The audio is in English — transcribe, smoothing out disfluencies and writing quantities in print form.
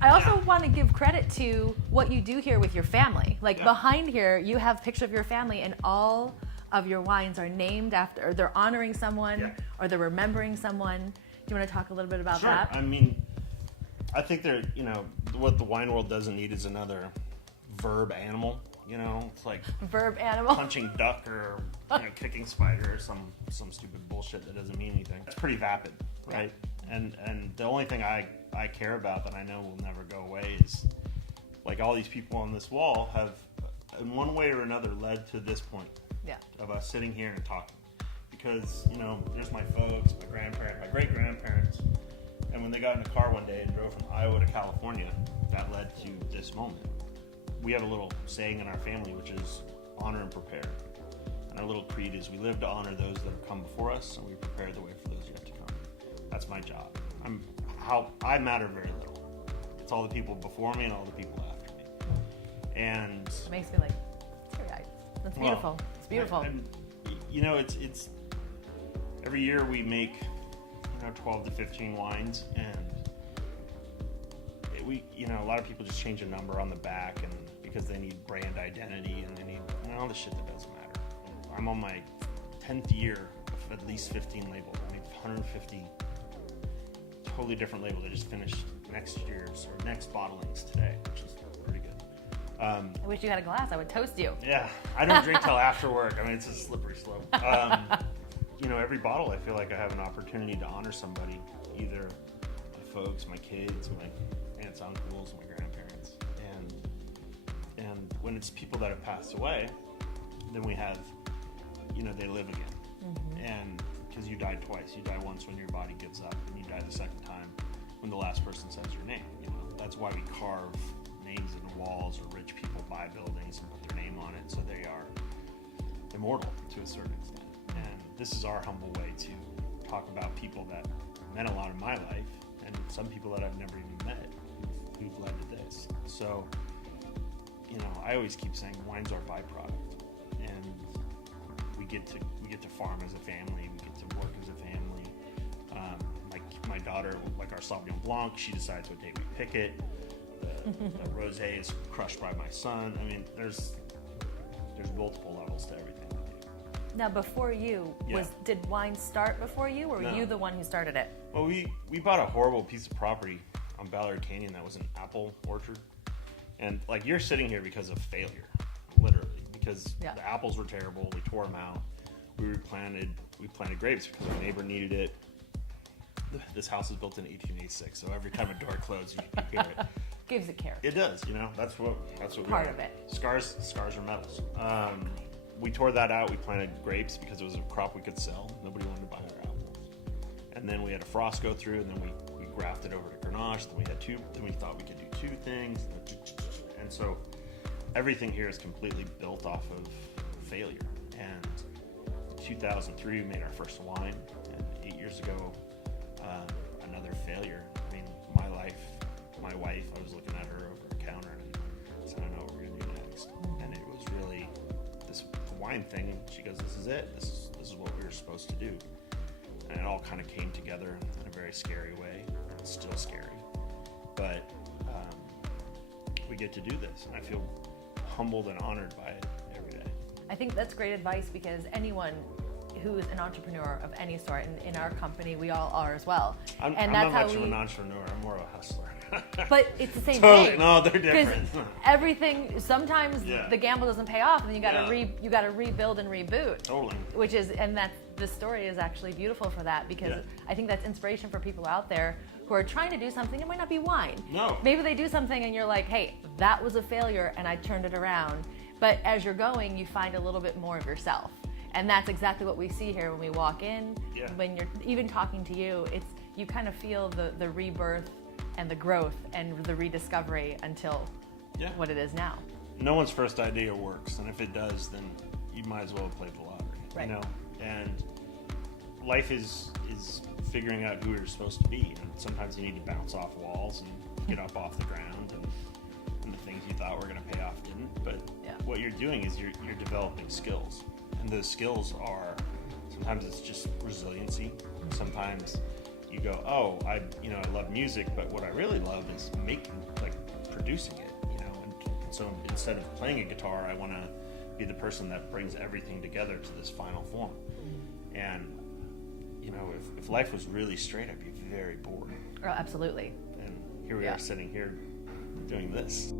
I also want to give credit to what you do here with your family. Like behind here, you have a picture of your family, and all of your wines are named after, or they're honoring someone, or they're remembering someone. Do you want to talk a little bit about that? I mean, I think what the wine world doesn't need is another verb animal. It's like verb animal, punching duck or kicking spider or some stupid bullshit that doesn't mean anything. It's pretty vapid, right? And the only thing I care about that I know will never go away is, like, all these people on this wall have, in one way or another, led to this point of us sitting here and talking. Because, there's my folks, my grandparents, my great-grandparents, and when they got in a car one day and drove from Iowa to California, that led to this moment. We have a little saying in our family, which is honor and prepare. And our little creed is we live to honor those that have come before us, and we prepare the way for those yet to come. That's my job. I matter very little. It's all the people before me and all the people after me. And it makes me like teary-eyed. That's beautiful. Well, it's beautiful. And it's every year we make 12 to 15 wines, and a lot of people just change a number on the back, and because they need brand identity and they need all the shit that doesn't matter. I'm on my 10th year of at least 15 labels. I made 150 totally different labels. I just finished next bottlings today, which is pretty good. I wish you had a glass. I would toast you. Yeah, I don't drink till after work. I mean, it's a slippery slope. Every bottle I feel like I have an opportunity to honor somebody, either my folks, my kids, my aunts, uncles, my grandparents, and when it's people that have passed away, then we have, they live again, and because you die twice. You die once when your body gives up, and you die the second time when the last person says your name. That's why we carve names into walls, or rich people buy buildings and put their name on it, so they are immortal to a certain extent. And this is our humble way to talk about people that meant a lot in my life, and some people that I've never even met who've led to this. So, I always keep saying wine's our byproduct, and we get to farm as a family, we get to work as a family. My daughter, like our Sauvignon Blanc, she decides what day we pick it. The rosé is crushed by my son. I mean, there's multiple levels to everything we do. Now, before you, did wine start before you, or were you the one who started it? Well, we bought a horrible piece of property on Ballard Canyon that was an apple orchard. And, like, you're sitting here because of failure, literally. Because the apples were terrible, we tore them out. We planted grapes because our neighbor needed it. This house was built in 1886, so every time a door closed, you hear it. Gives it character. It does, That's what part of it. Scars are metals. We tore that out. We planted grapes because it was a crop we could sell. Nobody wanted to buy our apples. And then we had a frost go through, and then we grafted over to Grenache. Then we thought we could do two things, and so everything here is completely built off of failure. And in 2003, we made our first wine, and 8 years ago, another failure. I mean, my wife, I was looking at her over the counter and said, I don't know what we're going to do next. And it was really this wine thing. And she goes, this is it. This is what we were supposed to do. And it all kind of came together in a very scary way. It's still scary. But we get to do this. And I feel humbled and honored by it every day. I think that's great advice, because anyone who is an entrepreneur of any sort, and in our company we all are as well. I'm that's not much of an entrepreneur. I'm more of a hustler. But it's the same thing. No, they're different. Everything, sometimes the gamble doesn't pay off, and then you got to rebuild and reboot. Totally. The story is actually beautiful for that, because I think that's inspiration for people out there who are trying to do something. It might not be wine. No. Maybe they do something and you're like, hey, that was a failure and I turned it around. But as you're going, you find a little bit more of yourself. And that's exactly what we see here when we walk in. Yeah. When you're even talking to you, you kind of feel the rebirth and the growth and the rediscovery until what it is now. No one's first idea works, and if it does, then you might as well have played the lottery. Right. And life is figuring out who you're supposed to be, and sometimes you need to bounce off walls and get up off the ground, and the things you thought were going to pay off didn't. But what you're doing is you're developing skills, and those skills are, sometimes it's just resiliency, sometimes you go, oh, I love music, but what I really love is producing it, and so instead of playing a guitar, I want to be the person that brings everything together to this final form. And if life was really straight, I'd be very bored. Oh, absolutely. And here we are sitting here doing this.